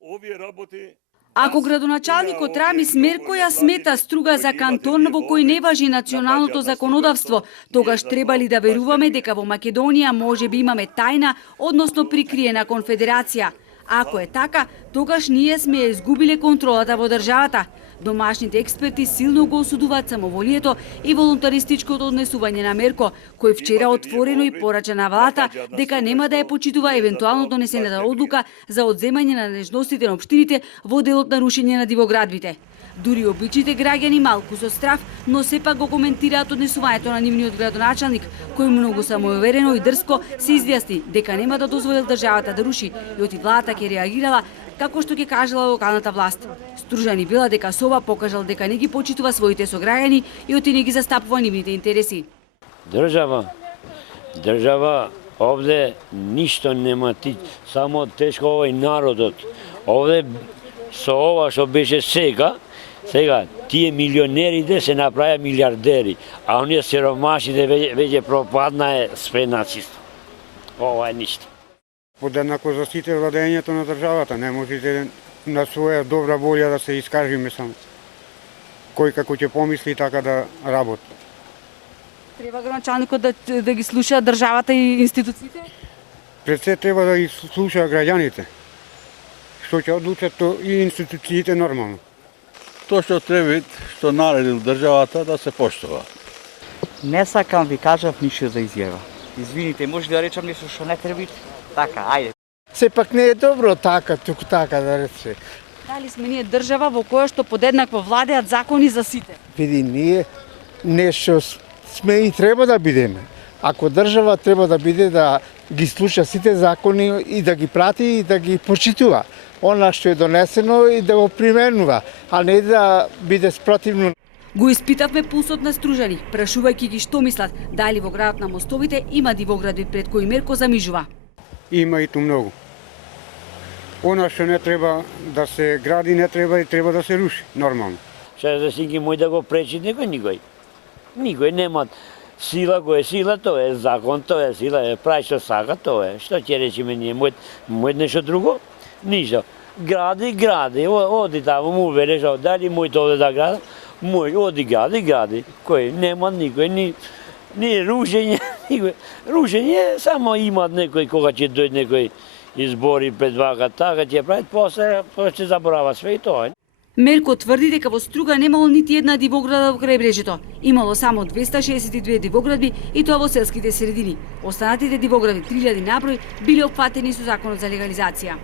Овие работи Ако градоначалникот Рамис Мерко ја смета струга за кантон во кој не важи националното законодавство, тогаш треба ли да веруваме дека во Македонија може би имаме тајна, односно прикриена конфедерација? Ако е така, тогаш ние сме ја изгубиле контролата во државата. Домашните експерти силно го осудуваат самоволието и волунтаристичкото однесување на Мерко, кој вчера отворено и порача на владата дека нема да ја почитува евентуално донесената одлука за одземање на надежностите на општините во делот на рушење на дивоградбите. Дури обичните граѓани малку со страф, но сепак го коментираат однесувањето на нивниот градоначалник, кој многу самоуверено и дрско се изјасни дека нема да дозволи државата да руши и оти владата ќе реагирала како што ќе кажала локалната власт. Стружани била дека Соба покажал дека не ги почитува своите сограѓани и оти не ги застапува нивните интереси. Држава, овде ништо нема ти, само тешко овој народот. Овде со ова што беше сега тие милионерите се направија милиардери, а оние сиромашите веќе пропаднае све нацисто. Ова е ништо. Подеднако за сите владењето на државата, не можете на своја добра волја да се искажиме само. Кој како ќе помисли така да работи. Треба градоначалникот да ги слуша државата и институциите? Пред се треба да ги слуша граѓаните. Што ќе одлучат то и институциите нормално. Тоа што треба, што наредил државата да се поштува. Не сакам ви кажав ништо за изјава. Извините, може да речам нешто што не треба? Така, ајде. Сепак не е добро така, туку така да рече. Дали сме ние држава во која што подеднакво владеат закони за сите? Види, ние нешто сме и треба да бидеме. Ако држава треба да биде да ги слуша сите закони и да ги прати и да ги почитува. Она што е донесено и да го применува, а не да биде спротивно. Го испитавме пулсот на стружани, прашувајќи ги што мислат, дали во градот на мостовите има дивоградби пред кои Мерко замижува. Има и ту многу. Она што не треба да се гради, не треба и треба да се руши, нормално. Што за синки мој да го пречи никој? Никој нема сила, кој е сила, тоа е закон, тоа е сила, прави што сака, тоа е. Што ќе речеме ние, мој нешто друго? Ништо. Гради, оди таму, му вереш, дали мојто овде да града? Мој, оди гради. Кој нема никој, ни рушење, никој. Рушење само имат некој кога ќе дојде некој избори пред вака, така ќе прават, после ќе заборава све и тоа. Мерко тврди дека во Струга немало нити една дивограда во крајбрежјето. Имало само 262 дивоградби и тоа во селските средини. Останатите дивоградби, 3000 наброј, биле опфатени со законот за легализација.